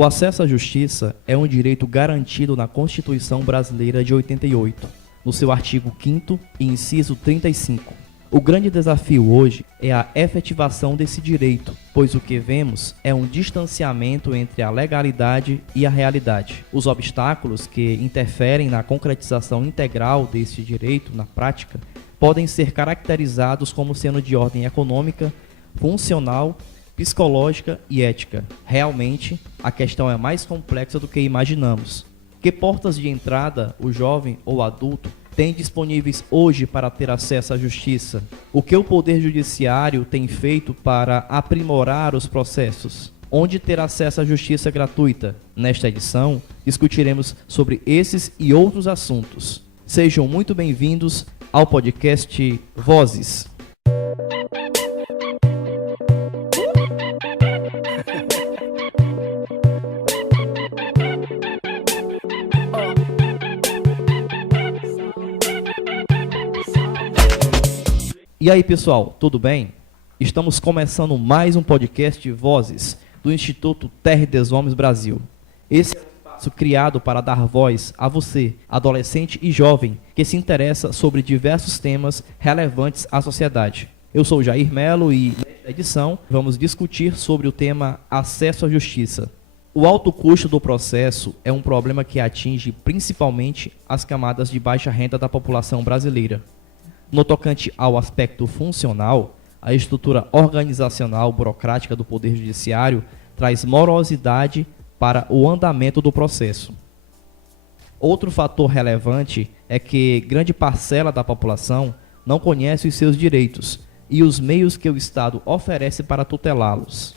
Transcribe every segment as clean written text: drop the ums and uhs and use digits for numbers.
O acesso à justiça é um direito garantido na Constituição Brasileira de 88, no seu artigo 5º e inciso 35. O grande desafio hoje é a efetivação desse direito, pois o que vemos é um distanciamento entre a legalidade e a realidade. Os obstáculos que interferem na concretização integral deste direito na prática podem ser caracterizados como sendo de ordem econômica, funcional, psicológica e ética. Realmente, a questão é mais complexa do que imaginamos. Que portas de entrada o jovem ou adulto tem disponíveis hoje para ter acesso à justiça? O que o Poder Judiciário tem feito para aprimorar os processos? Onde ter acesso à justiça gratuita? Nesta edição, discutiremos sobre esses e outros assuntos. Sejam muito bem-vindos ao podcast Vozes. E aí, pessoal, tudo bem? Estamos começando mais um podcast Vozes do Instituto Terra dos Homens Brasil. Esse é um espaço criado para dar voz a você, adolescente e jovem, que se interessa sobre diversos temas relevantes à sociedade. Eu sou Jair Melo e, nesta edição, vamos discutir sobre o tema acesso à justiça. O alto custo do processo é um problema que atinge principalmente as camadas de baixa renda da população brasileira. No tocante ao aspecto funcional, a estrutura organizacional burocrática do Poder Judiciário traz morosidade para o andamento do processo. Outro fator relevante é que grande parcela da população não conhece os seus direitos e os meios que o Estado oferece para tutelá-los.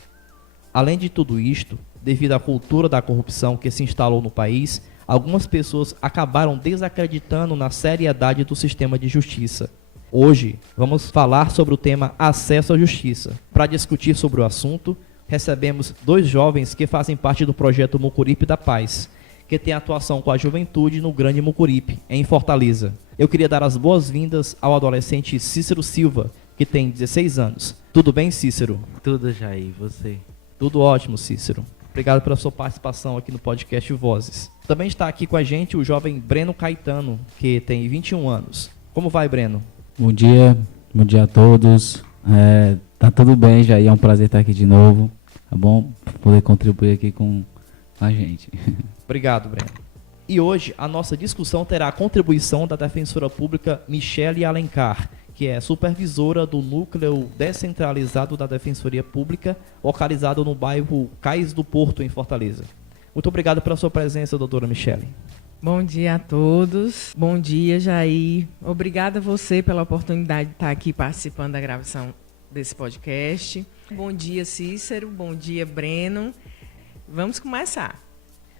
Além de tudo isto, devido à cultura da corrupção que se instalou no país, algumas pessoas acabaram desacreditando na seriedade do sistema de justiça. Hoje, vamos falar sobre o tema acesso à justiça. Para discutir sobre o assunto, recebemos dois jovens que fazem parte do projeto Mucuripe da Paz, que tem atuação com a juventude no Grande Mucuripe, em Fortaleza. Eu queria dar as boas-vindas ao adolescente Cícero Silva, que tem 16 anos. Tudo bem, Cícero? Tudo, Jair, e você? Tudo ótimo, Cícero. Obrigado pela sua participação aqui no podcast Vozes. Também está aqui com a gente o jovem Breno Caetano, que tem 21 anos. Como vai, Breno? Bom dia a todos. Tá tudo bem, Jair, é um prazer estar aqui de novo. Tá bom? Poder contribuir aqui com a gente. Obrigado, Breno. E hoje a nossa discussão terá a contribuição da defensora pública Michele Alencar, que é supervisora do Núcleo Descentralizado da Defensoria Pública, localizado no bairro Cais do Porto, em Fortaleza. Muito obrigado pela sua presença, doutora Michele. Bom dia a todos. Bom dia, Jair. Obrigada a você pela oportunidade de estar aqui participando da gravação desse podcast. Bom dia, Cícero. Bom dia, Breno. Vamos começar.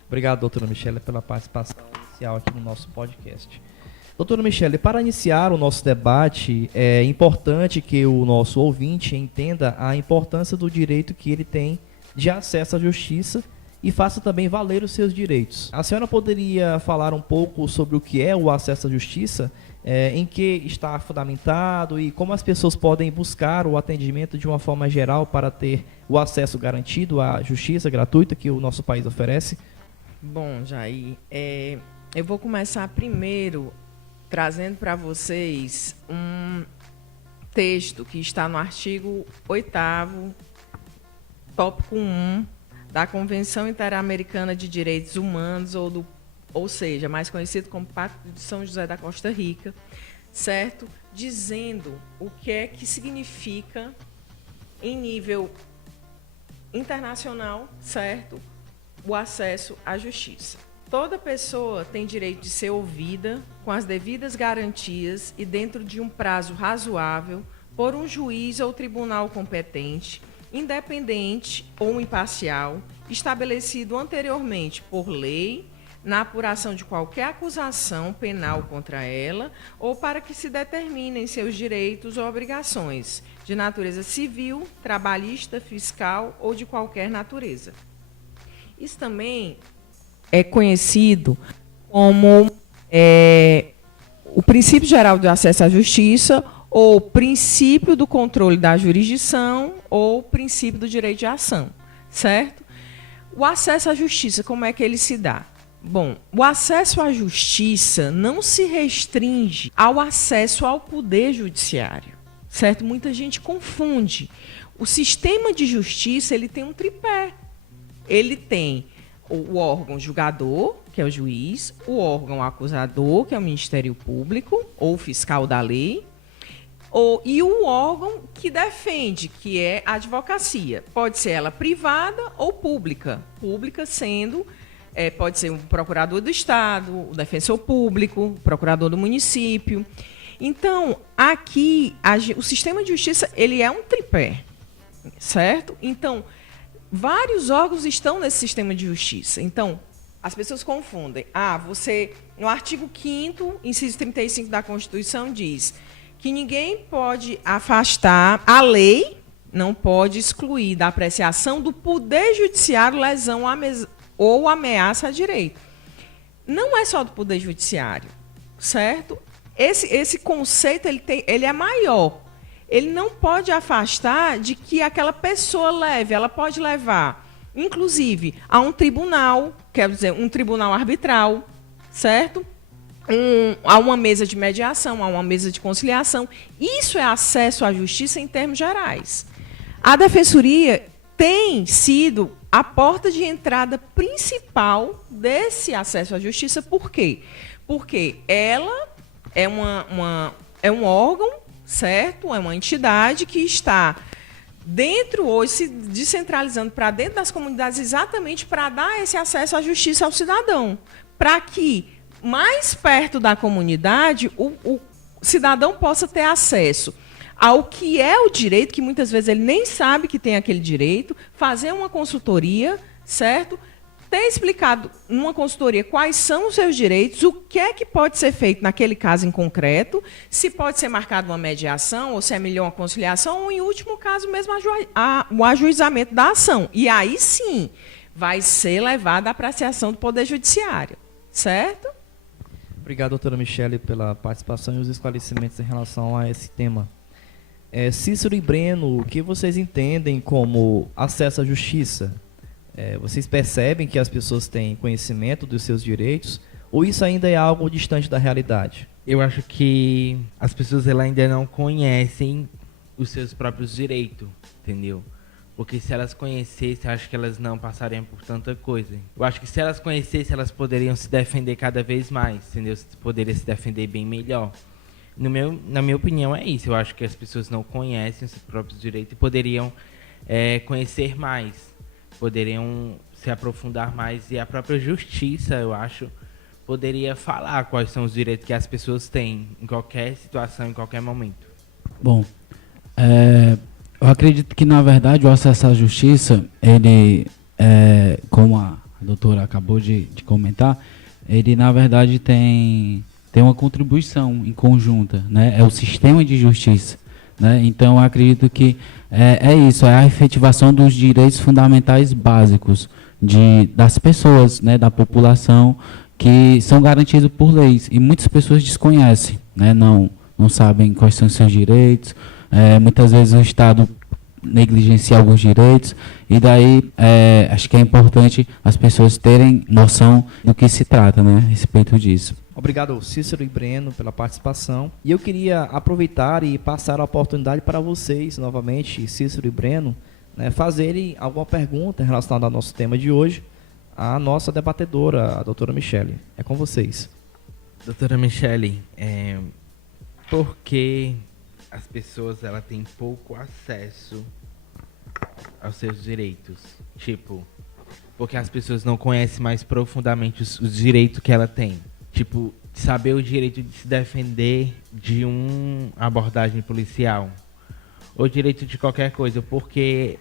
Obrigado, doutora Michele, pela participação inicial aqui no nosso podcast. Doutora Michele, para iniciar o nosso debate, é importante que o nosso ouvinte entenda a importância do direito que ele tem de acesso à justiça e faça também valer os seus direitos. A senhora poderia falar um pouco sobre o que é o acesso à justiça, em que está fundamentado e como as pessoas podem buscar o atendimento de uma forma geral para ter o acesso garantido à justiça gratuita que o nosso país oferece? Bom, Jair, eu vou começar primeiro trazendo para vocês um texto que está no artigo 8º, tópico 1, da Convenção Interamericana de Direitos Humanos, ou seja, mais conhecido como Pacto de São José da Costa Rica, certo? Dizendo o que é que significa, em nível internacional, certo? O acesso à justiça. Toda pessoa tem direito de ser ouvida com as devidas garantias e dentro de um prazo razoável por um juiz ou tribunal competente, independente ou imparcial, estabelecido anteriormente por lei, na apuração de qualquer acusação penal contra ela ou para que se determinem seus direitos ou obrigações de natureza civil, trabalhista, fiscal ou de qualquer natureza. Isso também é conhecido como o princípio geral do acesso à justiça ou princípio do controle da jurisdição ou princípio do direito de ação, certo? O acesso à justiça, como é que ele se dá? Bom, o acesso à justiça não se restringe ao acesso ao poder judiciário, certo? Muita gente confunde. O sistema de justiça, ele tem um tripé. Ele tem o órgão julgador, que é o juiz, o órgão acusador, que é o Ministério Público, ou fiscal da lei, e o órgão que defende, que é a advocacia. Pode ser ela privada ou pública. Pública sendo, pode ser o procurador do Estado, o defensor público, o procurador do município. Então, aqui, o sistema de justiça, ele é um tripé, certo? Então, vários órgãos estão nesse sistema de justiça. Então, as pessoas confundem. No artigo 5º, inciso 35 da Constituição, diz que ninguém pode afastar, a lei não pode excluir da apreciação do poder judiciário lesão ou ameaça a direito. Não é só do poder judiciário, certo? Esse conceito ele é maior. Ele não pode afastar de que aquela pessoa ela pode levar, inclusive, a um tribunal, quer dizer, um tribunal arbitral, certo? A uma mesa de mediação, a uma mesa de conciliação. Isso é acesso à justiça em termos gerais. A Defensoria tem sido a porta de entrada principal desse acesso à justiça. Por quê? Porque ela é um órgão, certo? É uma entidade que está hoje se descentralizando para dentro das comunidades exatamente para dar esse acesso à justiça ao cidadão, para que mais perto da comunidade o cidadão possa ter acesso ao que é o direito, que muitas vezes ele nem sabe que tem aquele direito, fazer uma consultoria, certo? Ter explicado numa consultoria quais são os seus direitos, o que é que pode ser feito naquele caso em concreto, se pode ser marcada uma mediação, ou se é melhor uma conciliação, ou, em último caso, mesmo o ajuizamento da ação. E aí, sim, vai ser levada à apreciação do Poder Judiciário. Certo? Obrigado, doutora Michele, pela participação e os esclarecimentos em relação a esse tema. Cícero e Breno, o que vocês entendem como acesso à justiça? Vocês percebem que as pessoas têm conhecimento dos seus direitos ou isso ainda é algo distante da realidade? Eu acho que as pessoas ainda não conhecem os seus próprios direitos, entendeu? Porque se elas conhecessem, acho que elas não passariam por tanta coisa. Eu acho que se elas conhecessem, elas poderiam se defender cada vez mais, entendeu? Poderiam se defender bem melhor. Na minha opinião, é isso. Eu acho que as pessoas não conhecem os seus próprios direitos e poderiam conhecer mais. Poderiam se aprofundar mais. E a própria justiça, eu acho, poderia falar quais são os direitos que as pessoas têm em qualquer situação, em qualquer momento. Bom, eu acredito que, na verdade, o acesso à justiça, ele, como a doutora acabou de comentar, ele, na verdade, tem uma contribuição em conjunta, né? É o sistema de justiça, né? Então, eu acredito que é isso, é a efetivação dos direitos fundamentais básicos das pessoas, né? Da população, que são garantidos por leis. E muitas pessoas desconhecem, né? Não sabem quais são os seus direitos. Muitas vezes o Estado negligencia alguns direitos e daí acho que é importante as pessoas terem noção do que se trata, né, a respeito disso. Obrigado, Cícero e Breno, pela participação. E eu queria aproveitar e passar a oportunidade para vocês, novamente, Cícero e Breno, né, fazerem alguma pergunta relacionada ao nosso tema de hoje, à nossa debatedora, a doutora Michele. É com vocês. Doutora Michele, por que as pessoas têm pouco acesso aos seus direitos? Tipo, porque as pessoas não conhecem mais profundamente os direitos que ela tem. Tipo, saber o direito de se defender de uma abordagem policial. Ou direito de qualquer coisa, porque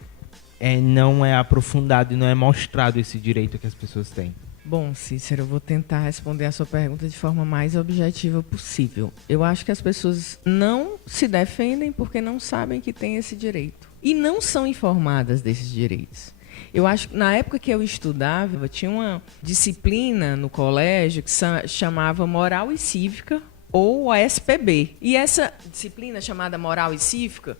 não é aprofundado e não é mostrado esse direito que as pessoas têm. Bom, Cícero, eu vou tentar responder a sua pergunta de forma mais objetiva possível. Eu acho que as pessoas não se defendem porque não sabem que têm esse direito. E não são informadas desses direitos. Eu acho que na época que eu estudava, tinha uma disciplina no colégio que chamava Moral e Cívica, ou a SPB. E essa disciplina chamada Moral e Cívica,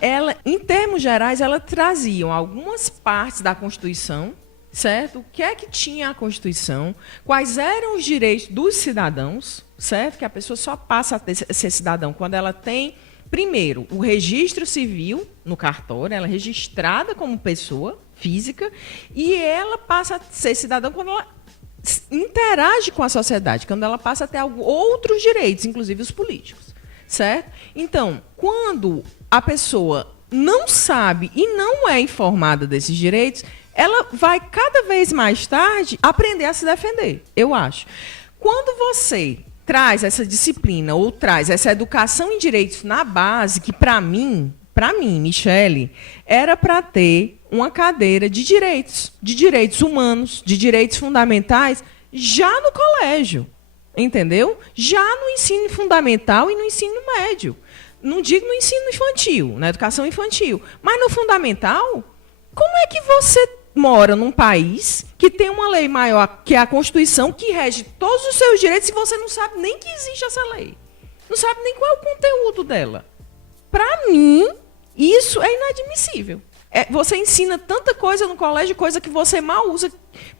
ela, em termos gerais, ela trazia algumas partes da Constituição, certo? O que é que tinha a Constituição? Quais eram os direitos dos cidadãos, certo? Que a pessoa só passa a ser cidadão quando ela tem, primeiro, o registro civil no cartório, ela é registrada como pessoa física, e ela passa a ser cidadã quando ela interage com a sociedade, quando ela passa a ter outros direitos, inclusive os políticos, certo? Então, quando a pessoa não sabe e não é informada desses direitos, ela vai cada vez mais tarde aprender a se defender, eu acho. Quando você traz essa disciplina ou traz essa educação em direitos na base, que para mim, Michele, era para ter uma cadeira de direitos humanos, de direitos fundamentais, já no colégio, entendeu? Já no ensino fundamental e no ensino médio. Não digo no ensino infantil, na educação infantil, mas no fundamental, como é que você mora num país que tem uma lei maior, que é a Constituição, que rege todos os seus direitos, e você não sabe nem que existe essa lei? Não sabe nem qual é o conteúdo dela. Para mim, isso é inadmissível. Você ensina tanta coisa no colégio, coisa que você mal usa.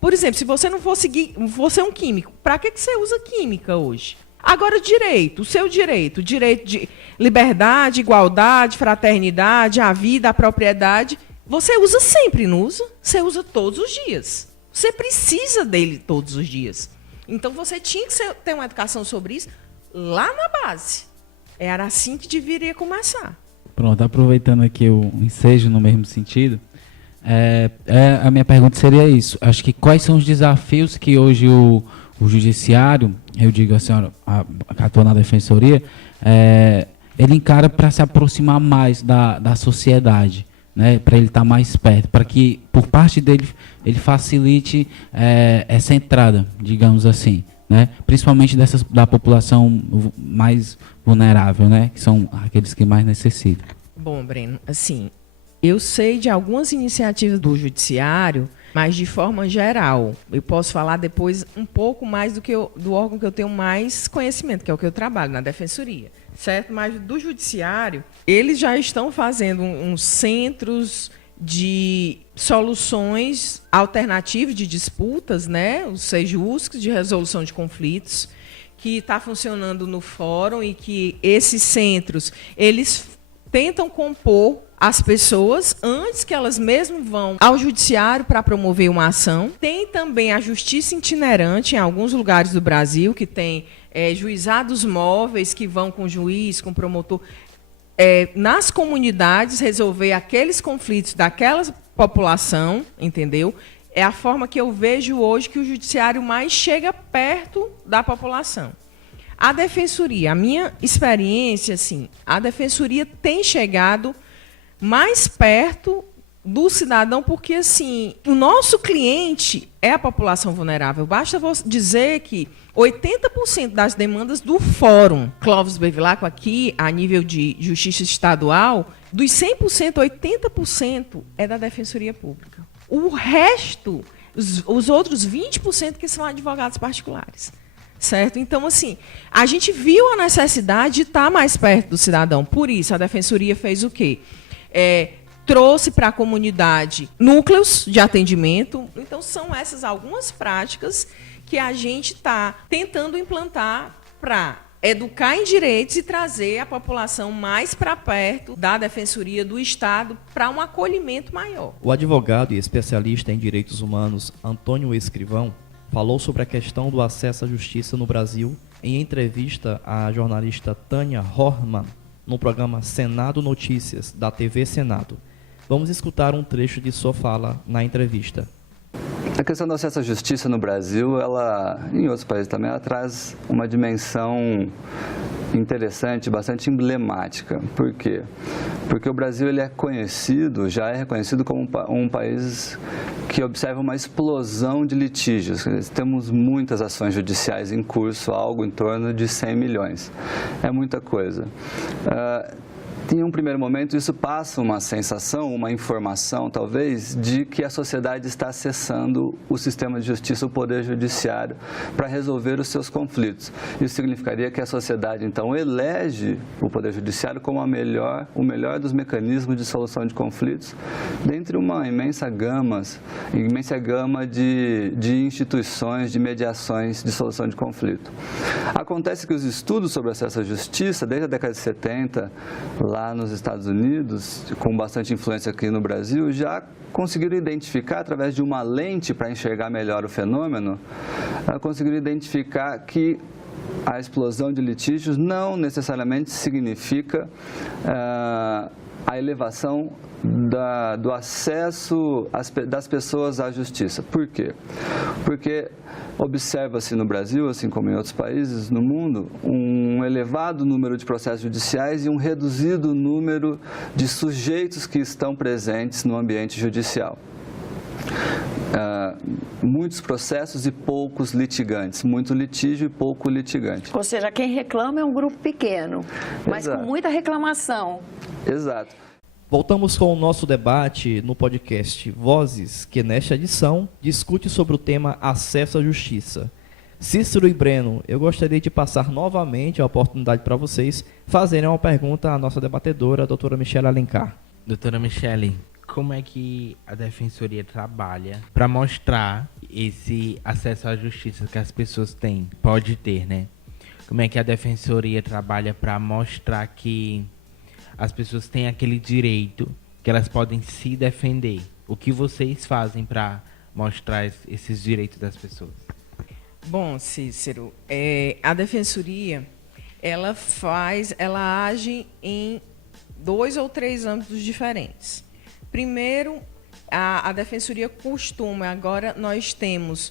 Por exemplo, se você não for seguir, você é um químico, para que você usa química hoje? Agora, direito, o seu direito de liberdade, igualdade, fraternidade, a vida, a propriedade, você usa sempre, não usa? Você usa todos os dias. Você precisa dele todos os dias. Então, você tinha que ter uma educação sobre isso lá na base. Era assim que deveria começar. Pronto, aproveitando aqui o ensejo no mesmo sentido, a minha pergunta seria isso. Acho que quais são os desafios que hoje o judiciário, eu digo a senhora, que atua na defensoria, ele encara para se aproximar mais da sociedade, né, para ele estar mais perto, para que, por parte dele, ele facilite essa entrada, digamos assim, né, principalmente da população mais vulnerável, né, que são aqueles que mais necessitam. Bom, Breno, assim, eu sei de algumas iniciativas do judiciário, mas de forma geral. Eu posso falar depois um pouco mais do órgão que eu tenho mais conhecimento, que é o que eu trabalho, na defensoria, certo? Mas do judiciário, eles já estão fazendo uns centros de soluções alternativas de disputas, né? Os CEJUSCs, de resolução de conflitos, que está funcionando no fórum, e que esses centros, eles tentam compor as pessoas antes que elas mesmas vão ao judiciário para promover uma ação. Tem também a justiça itinerante em alguns lugares do Brasil, que tem juizados móveis que vão com juiz, com promotor, nas comunidades resolver aqueles conflitos daquela população, entendeu? É a forma que eu vejo hoje que o judiciário mais chega perto da população. A defensoria, a minha experiência, assim, a defensoria tem chegado mais perto do cidadão, porque, assim, o nosso cliente é a população vulnerável. Basta dizer que 80% das demandas do Fórum Clóvis Bevilacqua, aqui, a nível de justiça estadual, dos 100%, 80% é da Defensoria Pública. O resto, os outros 20% que são advogados particulares. Certo? Então, assim, a gente viu a necessidade de estar mais perto do cidadão. Por isso, a Defensoria fez o quê? Trouxe para a comunidade núcleos de atendimento. Então, são essas algumas práticas que a gente está tentando implantar para educar em direitos e trazer a população mais para perto da Defensoria do Estado para um acolhimento maior. O advogado e especialista em direitos humanos Antônio Escrivão falou sobre a questão do acesso à justiça no Brasil em entrevista à jornalista Tânia Horman no programa Senado Notícias, da TV Senado. Vamos escutar um trecho de sua fala na entrevista. A questão do acesso à justiça no Brasil, ela, em outros países também, ela traz uma dimensão interessante, bastante emblemática. Por quê? Porque o Brasil ele já é reconhecido como um país que observa uma explosão de litígios. Temos muitas ações judiciais em curso, algo em torno de 100 milhões. É muita coisa. Em um primeiro momento, isso passa uma sensação, uma informação, talvez, de que a sociedade está acessando o sistema de justiça, o poder judiciário, para resolver os seus conflitos. Isso significaria que a sociedade, então, elege o poder judiciário como o melhor dos mecanismos de solução de conflitos, dentre uma imensa gama de instituições, de mediações de solução de conflito. Acontece que os estudos sobre acesso à justiça, desde a década de 70, lá nos Estados Unidos, com bastante influência aqui no Brasil, já conseguiram identificar, através de uma lente para enxergar melhor o fenômeno, conseguiram identificar que a explosão de litígios não necessariamente significa a elevação do acesso das pessoas à justiça. Por quê? Porque observa-se no Brasil, assim como em outros países no mundo, um elevado número de processos judiciais e um reduzido número de sujeitos que estão presentes no ambiente judicial. Muitos processos e poucos litigantes, muito litígio e pouco litigante. Ou seja, quem reclama é um grupo pequeno, mas Exato. com muita reclamação. Exato. Voltamos com o nosso debate no podcast Vozes, que nesta edição discute sobre o tema acesso à justiça. Cícero e Breno, eu gostaria de passar novamente a oportunidade para vocês fazerem uma pergunta à nossa debatedora, a doutora Michele Alencar. Doutora Michele, como é que a Defensoria trabalha para mostrar esse acesso à justiça que as pessoas têm, pode ter, né? Como é que a Defensoria trabalha para mostrar que as pessoas têm aquele direito, que elas podem se defender? O que vocês fazem para mostrar esses direitos das pessoas? Bom, Cícero, a Defensoria, ela age em 2 ou 3 âmbitos diferentes. Primeiro, a Defensoria costuma, agora nós temos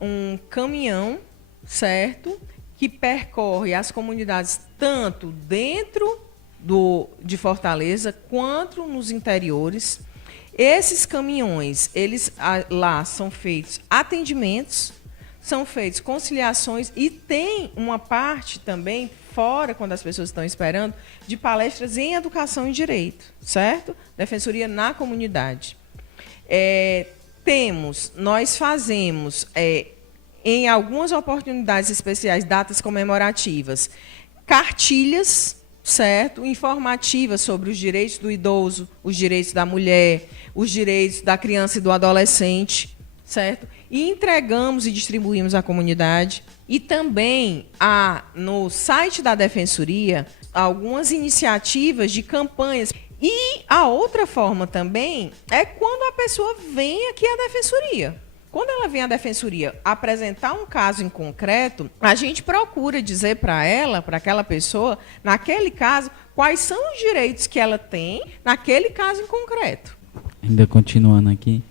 um caminhão, certo, que percorre as comunidades tanto dentro de Fortaleza quanto nos interiores. Esses caminhões, lá são feitos atendimentos, são feitas conciliações e tem uma parte também, fora, quando as pessoas estão esperando, de palestras em educação e direito, certo? Defensoria na comunidade. Nós fazemos, em algumas oportunidades especiais, datas comemorativas, cartilhas, certo? Informativas sobre os direitos do idoso, os direitos da mulher, os direitos da criança e do adolescente, certo? E entregamos e distribuímos à comunidade. E também há no site da Defensoria algumas iniciativas de campanhas. E a outra forma também é quando a pessoa vem aqui à Defensoria. Quando ela vem à Defensoria apresentar um caso em concreto, a gente procura dizer para ela, para aquela pessoa, naquele caso, quais são os direitos que ela tem naquele caso em concreto. Ainda continuando aqui,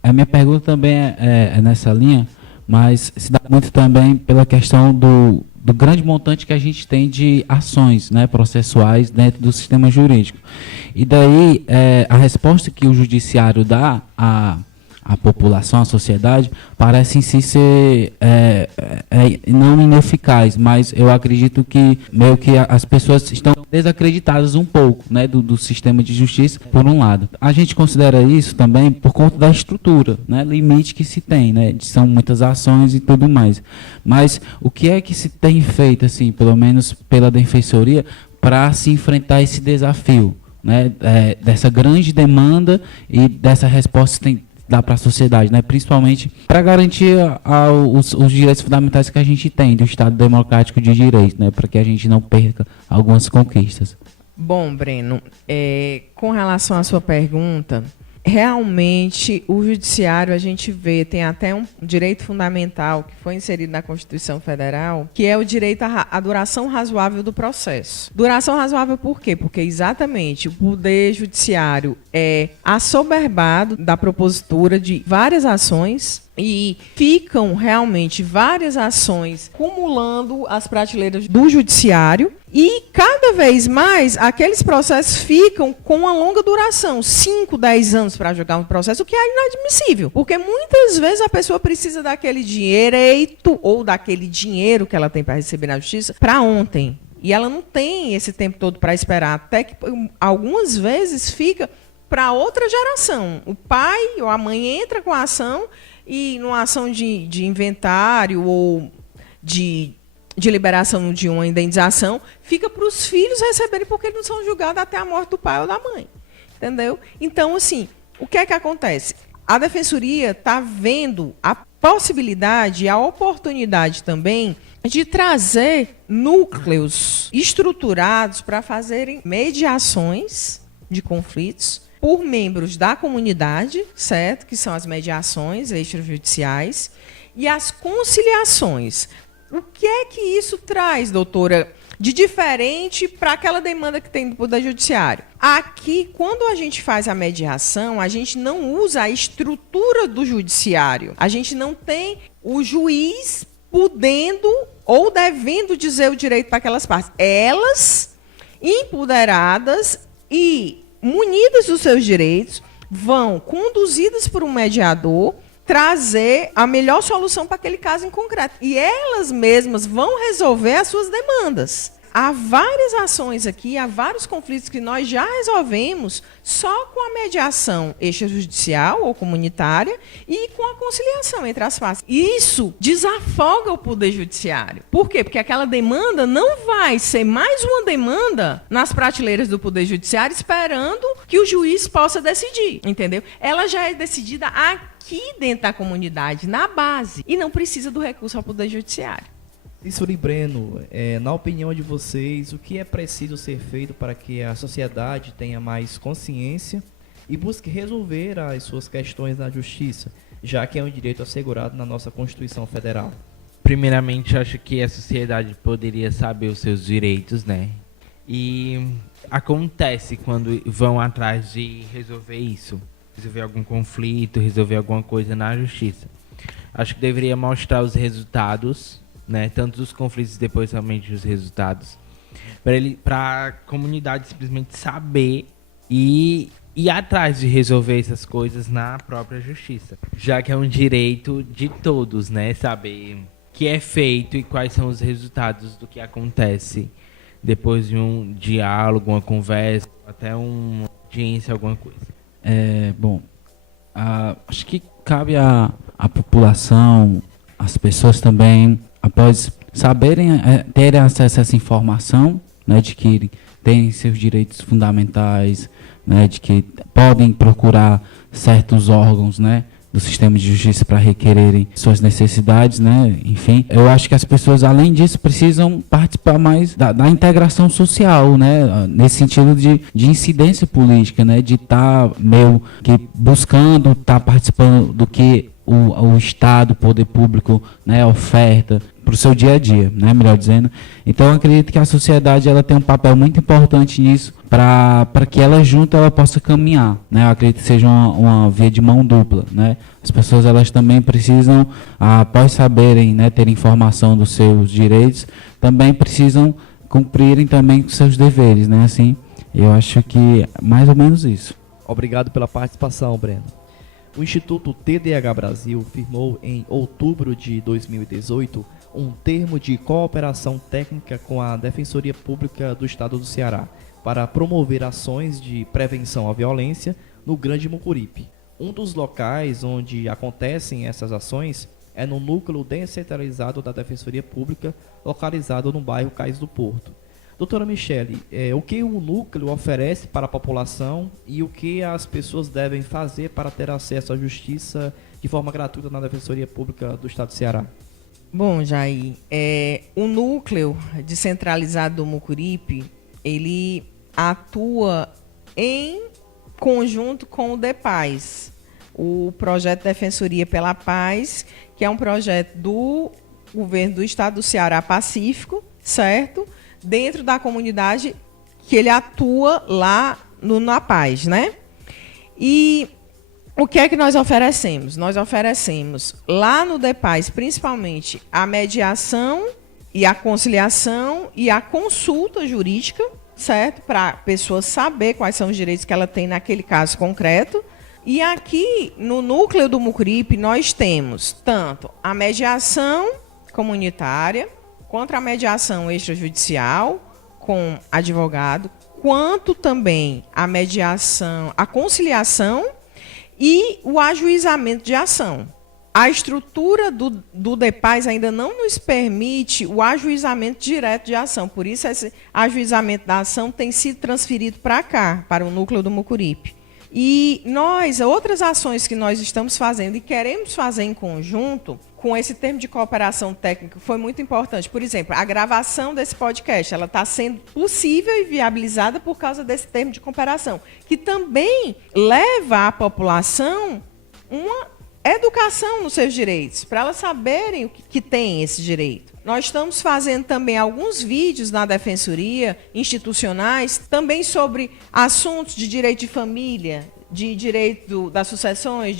a minha pergunta também é nessa linha, mas se dá muito também pela questão do grande montante que a gente tem de ações, né, processuais dentro do sistema jurídico. E daí, a resposta que o judiciário dá à população, à sociedade, parece em si ser não ineficaz, mas eu acredito que meio que as pessoas estão desacreditadas um pouco, né, do sistema de justiça, por um lado. A gente considera isso também por conta da estrutura, né, limite que se tem, né, são muitas ações e tudo mais. Mas o que é que se tem feito, assim, pelo menos pela Defensoria, para se enfrentar esse desafio, né, dessa grande demanda e dessa resposta que tem dá para a sociedade, né? Principalmente para garantir os direitos fundamentais que a gente tem do Estado Democrático de Direito, né? Para que a gente não perca algumas conquistas. Bom, Breno, com relação à sua pergunta, realmente o judiciário, a gente vê, tem até um direito fundamental que foi inserido na Constituição Federal, que é o direito à duração razoável do processo. Duração razoável por quê? Porque exatamente o poder judiciário é assoberbado da propositura de várias ações e ficam realmente várias ações acumulando as prateleiras do judiciário e cada vez mais aqueles processos ficam com uma longa duração, 5, 10 anos para julgar um processo, o que é inadmissível, porque muitas vezes a pessoa precisa daquele direito ou daquele dinheiro que ela tem para receber na justiça para ontem. E ela não tem esse tempo todo para esperar, até que algumas vezes fica para outra geração. O pai ou a mãe entra com a ação e numa ação de inventário ou de liberação de uma indenização, fica para os filhos receberem porque eles não são julgados até a morte do pai ou da mãe. Entendeu? Então, assim, o que é que acontece? A Defensoria está vendo a possibilidade e a oportunidade também de trazer núcleos estruturados para fazerem mediações de conflitos por membros da comunidade, certo? Que são as mediações extrajudiciais e as conciliações. O que é que isso traz, doutora, de diferente para aquela demanda que tem do Poder Judiciário? Aqui, quando a gente faz a mediação, a gente não usa a estrutura do judiciário. A gente não tem o juiz podendo ou devendo dizer o direito para aquelas partes. Elas, empoderadas e munidas dos seus direitos, vão, conduzidas por um mediador, trazer a melhor solução para aquele caso em concreto. E elas mesmas vão resolver as suas demandas. Há várias ações aqui, há vários conflitos que nós já resolvemos só com a mediação extrajudicial ou comunitária e com a conciliação entre as partes. Isso desafoga o Poder Judiciário. Por quê? Porque aquela demanda não vai ser mais uma demanda nas prateleiras do Poder Judiciário esperando que o juiz possa decidir, entendeu? Ela já é decidida aqui dentro da comunidade, na base, e não precisa do recurso ao Poder Judiciário. Cícero Breno, na opinião de vocês, o que é preciso ser feito para que a sociedade tenha mais consciência e busque resolver as suas questões na justiça, já que é um direito assegurado na nossa Constituição Federal? Primeiramente, acho que a sociedade poderia saber os seus direitos, né? E acontece quando vão atrás de resolver isso, resolver algum conflito, resolver alguma coisa na justiça. Acho que deveria mostrar os resultados, né, tanto dos conflitos e depois realmente os resultados, para a comunidade simplesmente saber e ir atrás de resolver essas coisas na própria justiça, já que é um direito de todos, né, saber o que é feito e quais são os resultados do que acontece depois de um diálogo, uma conversa, até uma audiência, alguma coisa. Bom, acho que cabe à população, às pessoas também, após saberem, terem acesso a essa informação, né, de que têm seus direitos fundamentais, né, de que podem procurar certos órgãos, né, do sistema de justiça para requererem suas necessidades, né, enfim. Eu acho que as pessoas, além disso, precisam participar mais da integração social, né, nesse sentido de incidência política, né, de estar meio que buscando, estar participando do que o Estado, o poder público, né, oferta para o seu dia a dia, né, melhor dizendo. Então, eu acredito que a sociedade ela tem um papel muito importante nisso, para que ela junto ela possa caminhar, né. Eu acredito que seja uma via de mão dupla, né. As pessoas elas também precisam, após saberem, né, ter informação dos seus direitos, também precisam cumprirem também com seus deveres, né. Assim, eu acho que é mais ou menos isso. Obrigado pela participação, Breno. O Instituto TDH Brasil firmou em outubro de 2018 um termo de cooperação técnica com a Defensoria Pública do Estado do Ceará para promover ações de prevenção à violência no Grande Mucuripe. Um dos locais onde acontecem essas ações é no núcleo descentralizado da Defensoria Pública, localizado no bairro Cais do Porto. Doutora Michele, o que o núcleo oferece para a população e o que as pessoas devem fazer para ter acesso à justiça de forma gratuita na Defensoria Pública do Estado do Ceará? Bom, Jair, o núcleo descentralizado do Mucuripe, ele atua em conjunto com o DEPAZ, o projeto Defensoria pela Paz, que é um projeto do governo do Estado do Ceará Pacífico, certo? Dentro da comunidade que ele atua lá na Paz, né? E o que é que nós oferecemos? Nós oferecemos lá no DEPAZ, principalmente, a mediação e a conciliação e a consulta jurídica, certo? Para a pessoa saber quais são os direitos que ela tem naquele caso concreto. E aqui, no núcleo do Mucuripe, nós temos tanto a mediação comunitária, quanto a mediação extrajudicial, com advogado, quanto também a mediação, a conciliação e o ajuizamento de ação. A estrutura do DEPAS ainda não nos permite o ajuizamento direto de ação, por isso esse ajuizamento da ação tem sido transferido para cá, para o núcleo do Mucuripe. E outras ações que nós estamos fazendo e queremos fazer em conjunto, com esse termo de cooperação técnica, foi muito importante. Por exemplo, a gravação desse podcast, ela está sendo possível e viabilizada por causa desse termo de cooperação, que também leva à população uma educação nos seus direitos, para elas saberem o que tem esse direito. Nós estamos fazendo também alguns vídeos na Defensoria, institucionais, também sobre assuntos de direito de família, de direito das sucessões,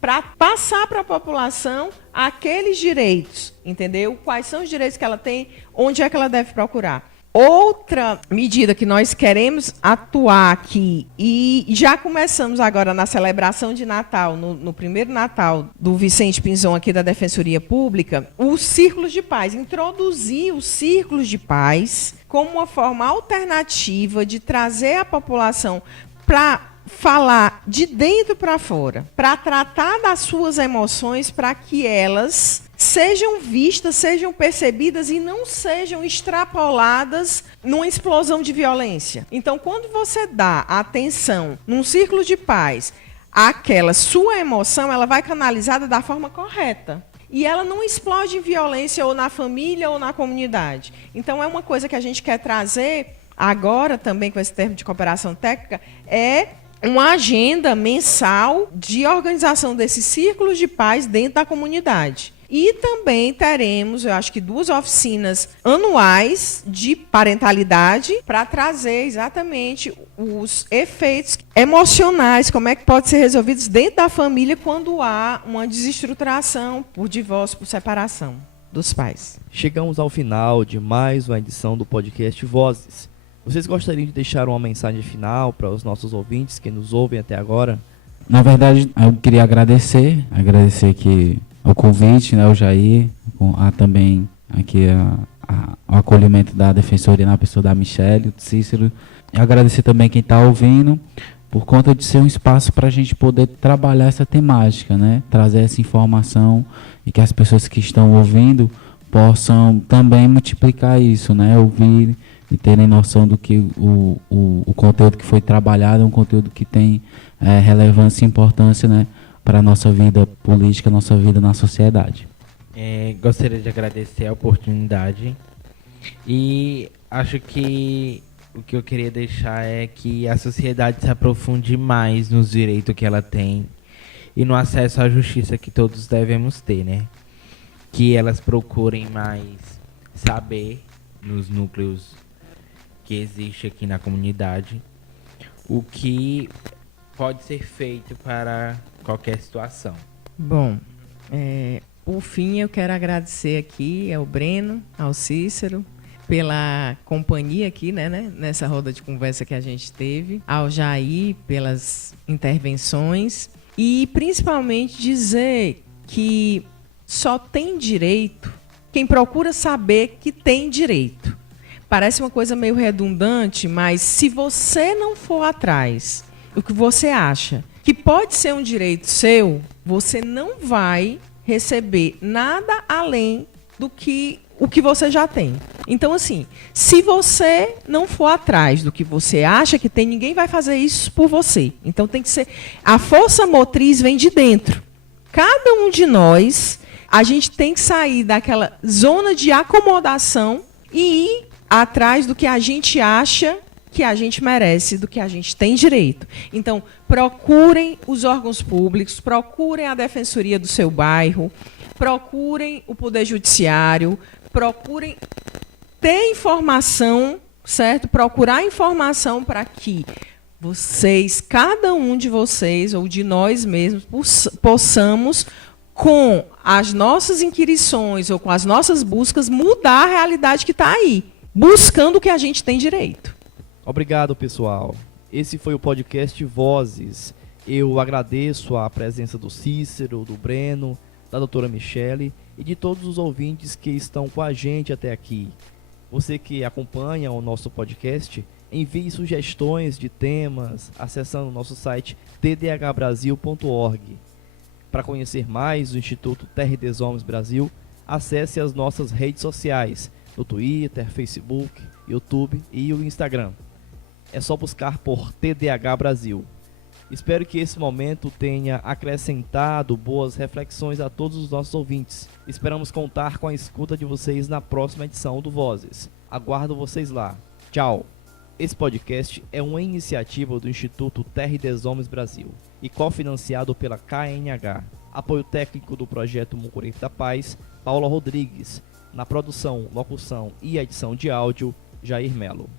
para passar para a população aqueles direitos, entendeu? Quais são os direitos que ela tem, onde é que ela deve procurar. Outra medida que nós queremos atuar aqui, e já começamos agora na celebração de Natal, no primeiro Natal do Vicente Pinzon aqui da Defensoria Pública, os círculos de paz, introduzir os círculos de paz como uma forma alternativa de trazer a população para falar de dentro para fora, para tratar das suas emoções, para que elas sejam vistas, sejam percebidas e não sejam extrapoladas numa explosão de violência. Então, quando você dá atenção num círculo de paz àquela sua emoção, ela vai canalizada da forma correta. E ela não explode em violência ou na família ou na comunidade. Então, é uma coisa que a gente quer trazer agora também com esse termo de cooperação técnica, é uma agenda mensal de organização desses círculos de paz dentro da comunidade. E também teremos, eu acho que 2 oficinas anuais de parentalidade para trazer exatamente os efeitos emocionais, como é que pode ser resolvidos dentro da família quando há uma desestruturação por divórcio, por separação dos pais. Chegamos ao final de mais uma edição do podcast Vozes. Vocês gostariam de deixar uma mensagem final para os nossos ouvintes que nos ouvem até agora? Na verdade, eu queria agradecer que o convite, né, o Jair, também aqui o acolhimento da Defensoria na pessoa da Michele, do Cícero. E agradecer também quem está ouvindo, por conta de ser um espaço para a gente poder trabalhar essa temática, né, trazer essa informação e que as pessoas que estão ouvindo possam também multiplicar isso, né, ouvir e terem noção do que o conteúdo que foi trabalhado é um conteúdo que tem relevância e importância, né, para a nossa vida política, nossa vida na sociedade. Gostaria de agradecer a oportunidade e acho que o que eu queria deixar é que a sociedade se aprofunde mais nos direitos que ela tem e no acesso à justiça que todos devemos ter, né? Que elas procurem mais saber nos núcleos que existe aqui na comunidade o que pode ser feito para qualquer situação. Bom, por fim eu quero agradecer aqui ao Breno, ao Cícero, pela companhia aqui, né, nessa roda de conversa que a gente teve, ao Jair pelas intervenções e principalmente dizer que só tem direito quem procura saber que tem direito. Parece uma coisa meio redundante, mas se você não for atrás do que você acha que pode ser um direito seu, você não vai receber nada além do que o que você já tem. Então, assim, se você não for atrás do que você acha que tem, ninguém vai fazer isso por você. Então, tem que ser... A força motriz vem de dentro. Cada um de nós, a gente tem que sair daquela zona de acomodação e ir atrás do que a gente acha que a gente merece, do que a gente tem direito. Então, procurem os órgãos públicos, procurem a defensoria do seu bairro, procurem o Poder Judiciário, procurem ter informação, certo? Procurar informação para que vocês, cada um de vocês, ou de nós mesmos, possamos, com as nossas inquirições ou com as nossas buscas, mudar a realidade que está aí, buscando o que a gente tem direito. Obrigado, pessoal. Esse foi o podcast Vozes. Eu agradeço a presença do Cícero, do Breno, da doutora Michele e de todos os ouvintes que estão com a gente até aqui. Você que acompanha o nosso podcast, envie sugestões de temas acessando o nosso site tdhbrasil.org. Para conhecer mais o Instituto Terra dos Homens Brasil, acesse as nossas redes sociais no Twitter, Facebook, YouTube e o Instagram. É só buscar por TDH Brasil. Espero que esse momento tenha acrescentado boas reflexões a todos os nossos ouvintes. Esperamos contar com a escuta de vocês na próxima edição do Vozes. Aguardo vocês lá. Tchau! Esse podcast é uma iniciativa do Instituto Terra dos Homens Brasil e cofinanciado pela KNH. Apoio técnico do projeto Mucuripe da Paz, Paula Rodrigues. Na produção, locução e edição de áudio, Jair Melo.